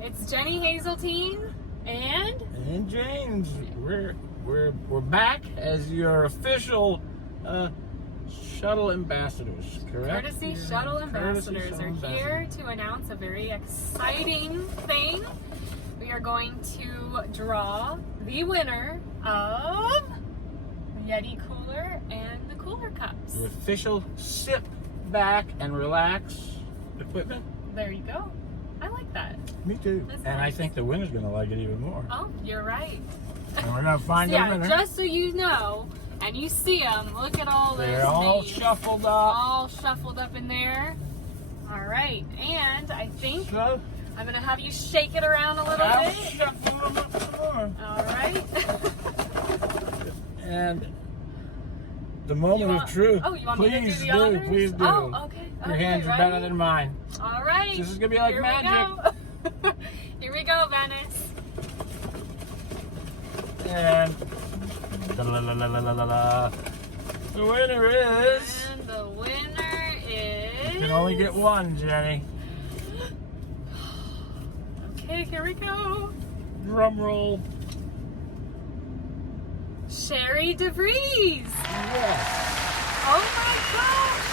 It's Jenny Hazeltine and James. We're back as your official shuttle ambassadors, correct? Courtesy Shuttle Ambassadors are here to announce a very exciting thing. We are going to draw the winner of the Yeti cooler and the cooler cups. The official sit back and relax equipment. There you go. I like that. Me too. That's and nice. I think the winner's going to like it even more. Oh, you're right. And we're going to find Yeah, the winner. just so you know, and you see them, look at all those They're all names. shuffled up. All shuffled up in there. All right, and I think So, I'm going to have you shake it around a little I'll bit. shuffle them up some more. All right. And the moment of truth. Oh, you want me to do Please the others? Please do. Oh, okay. Your Okay, hands are ready? better than mine. All right. This is going to be like Here magic. We go. Here we go, Venice. And the winner is. And the winner is. You can only get one, Jenny. Okay, here we go. Drum roll. Sherry DeVries. Yes. Oh my gosh.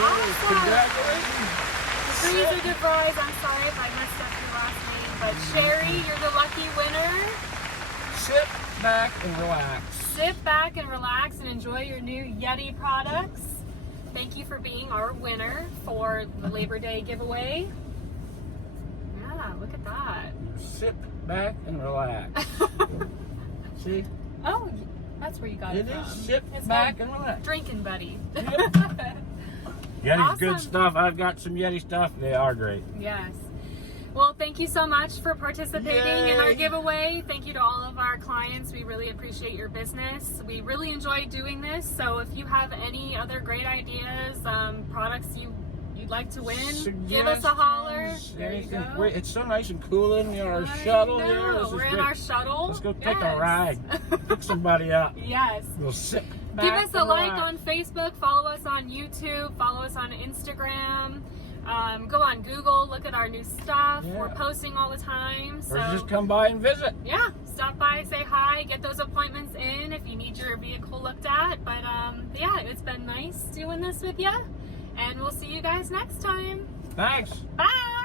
Awesome. Congratulations. DeVries or DeVries, I'm sorry if I messed up your last name, but Sherry, you're the lucky winner. Sit back and relax. Sit back and relax and enjoy your new Yeti products. Thank you for being our winner for the Labor Day giveaway. Yeah, look at that. Sit back and relax. See? Oh, that's where you got it It from. is sit It's back my and relax. drinking buddy. Yeti's Awesome. good stuff. I've got some Yeti stuff. They are great. Yes. Well, thank you so much for participating in our Yay. giveaway. Thank you to all of our clients. We really appreciate your business. We really enjoy doing this. So if you have any other great ideas, products you'd like to win, give us a holler. There you Anything. go. It's so nice and cooling. You know, our I shuttle know. here. This is We're in great. our shuttle. Let's go take Yes. a ride. Pick somebody up. Yes. We'll sit back. Give us a and like relax. on Facebook, follow us on YouTube, follow us on Instagram. Go on Google, look at our new stuff. Yeah. We're posting all the time. So Or just come by and visit. yeah, stop by, say hi, get those appointments in if you need your vehicle looked at. But yeah, it's been nice doing this with you. And we'll see you guys next time. Thanks. Bye.